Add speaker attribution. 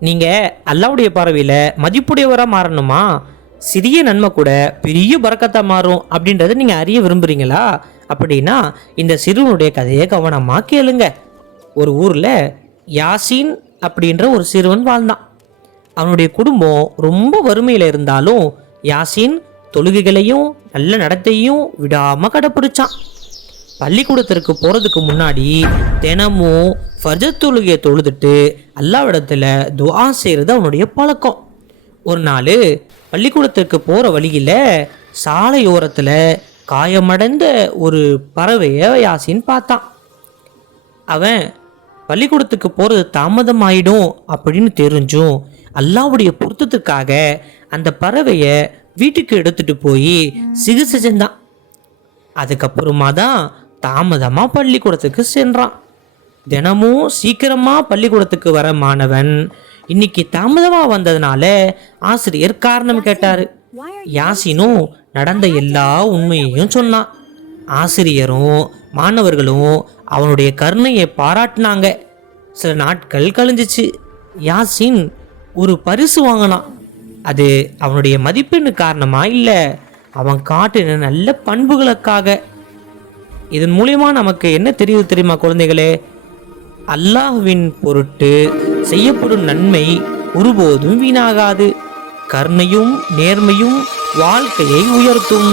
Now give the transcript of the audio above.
Speaker 1: நீங்கள் அல்லாவுடைய பார்வையில் மதிப்புடையவராக மாறணுமா? சிறிய நன்மை கூட பெரிய பறக்கத்தை மாறும் அப்படின்றத நீங்கள் அறிய விரும்புகிறீங்களா அப்படின்னா இந்த சிறுவனுடைய கதையை கவனமாக கேளுங்க. ஒரு ஊரில் யாசின் அப்படின்ற ஒரு சிறுவன் வாழ்ந்தான். அவனுடைய குடும்பம் ரொம்ப வறுமையில் இருந்தாலும் யாசின் தொழுகைகளையும் நல்ல நடத்தையும் விடாமல் கடைப்பிடிச்சான் பள்ளிக்கூடத்திற்கு போகிறதுக்கு முன்னாடி தினமும் ஃபர்ஜத் தொழுகையை தொழுதுட்டு அல்லாவிடத்தில் துவா செய்கிறது அவனுடைய பழக்கம். ஒரு நாள் பள்ளிக்கூடத்திற்கு போகிற வழியில் சாலையோரத்தில் காயமடைந்த ஒரு பறவையை யாசின் பார்த்தான். அவன் பள்ளிக்கூடத்துக்கு போகிறது தாமதமாயிடும் அப்படின்னு தெரிஞ்சும் அல்லாவுடைய பொருத்தத்துக்காக அந்த பறவையை வீட்டுக்கு எடுத்துட்டு போய் சிகிச்சை செஞ்சான். அதுக்கப்புறமா தான் தாமதமாக பள்ளிக்கூடத்துக்கு சென்றான். தினமும் சீக்கிரமாக பள்ளிக்கூடத்துக்கு வர மாணவன் இன்னைக்கு தாமதமாக வந்ததுனால ஆசிரியர் காரணம் கேட்டார். யாசினும் நடந்த எல்லா உண்மையையும் சொன்னான். ஆசிரியரும் மாணவர்களும் அவனுடைய கருணையை பாராட்டினாங்க. சில நாட்கள் கழிஞ்சிச்சு. யாசின் ஒரு பரிசு வாங்கினான். அது அவனுடைய மதிப்பெண்ணு காரணமாக இல்லை அவன் காட்டின நல்ல பண்புகளுக்காக. இதன் மூலியமா நமக்கு என்ன தெரியுது தெரியுமா குழந்தைகளே? அல்லாஹ்வின் பொருட்டு செய்யப்படும் நன்மை ஒருபோதும் வீணாகாது. கருணையும் நேர்மையும் வாழ்க்கையை உயர்த்தும்.